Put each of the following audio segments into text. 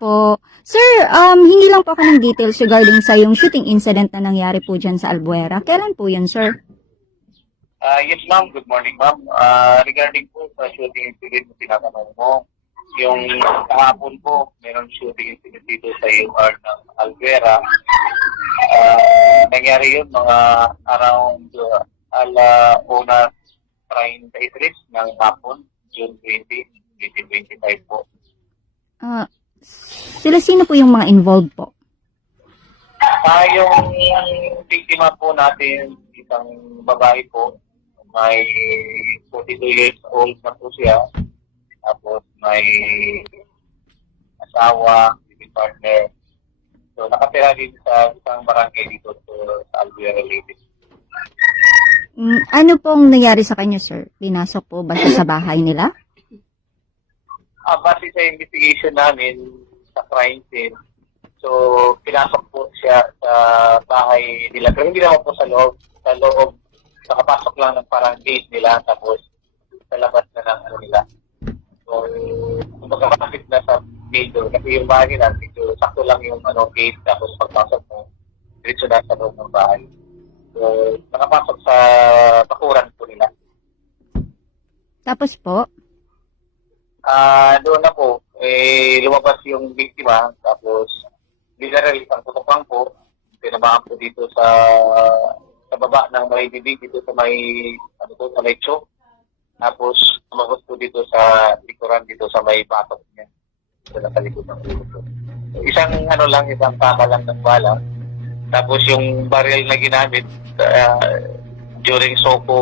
po. Sir, hingi lang po ako ng details regarding sa yung shooting incident na nangyari po dyan sa Albuera. Kailan po yun, sir? Yes, ma'am. Good morning, ma'am. Regarding po sa shooting incident na tinatanong mo, yung kahapon po, meron shooting incident dito sa UR ng Albuera. Nangyari yun mga around ala 1:33 ng hapon, June 20, 2025 po. Sino po yung mga involved po? Yung biktima po natin, isang babae po, may 42 years old na po siya. Tapos may asawa, partner. So nakatira din sa isang barangay dito sa Albuera, Leyte. Ano pong nangyari sa kanya, sir? Pinasok po ba siya sa bahay nila? Base sa investigation namin sa crime scene, so pinasok po siya sa bahay nila. Pero hindi naman po sa loob. Sa loob, nakapasok lang ng parang gate nila, tapos sa labas na ng ano nila. So, magkakapit na sa middle, kasi yung bahay nila, dito, sakto lang yung gate, tapos pagpasok mo, diretso na sa loob ng bahay. So, nakapasok sa bakuran po nila. Tapos po? Doon na po, lumabas yung biktima, tapos binaril ang tutukan po, tinamaan po dito sa baba ng may bibig, dito sa may, sa may choke. Tapos, lumabas po dito sa likuran, dito sa may batok niya. Dito sa likod ng ulo po. Isang tama lang ng bala. Tapos yung baril na ginamit during Soko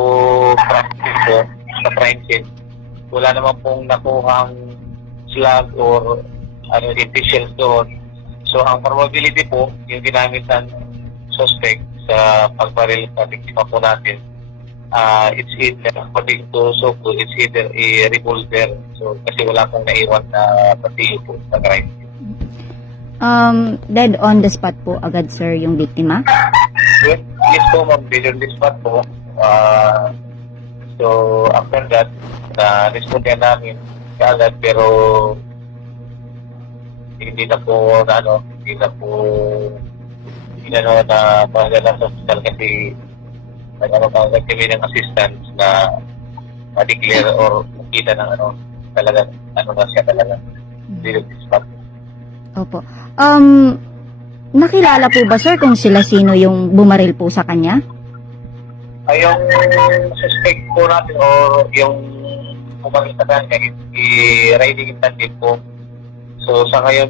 practice po, sa crime scene, wala naman pong nakuhang slug or initials doon. So, ang probability po, yung ginamit ng suspect sa pagbaril sa biktima po natin, it's either, according to Soko, it's either a revolver. So, kasi wala pong naiwan na pati po sa crime scene. Dead on the spot po agad, sir, yung biktima? Yes po, ma'am. Dead on the spot po. So, after that, na-respondan namin kaagad, pero hindi na po na magana sa hospital kasi nagkakaroon kami ng assistance na ma-declare or makita ng talaga, na siya talaga. Dead on the spot. Opo. Nakilala po ba, sir, kung sino yung bumaril po sa kanya? Yung suspect po natin o yung bumaril sa kanya, riding in tandem po. So sa ngayon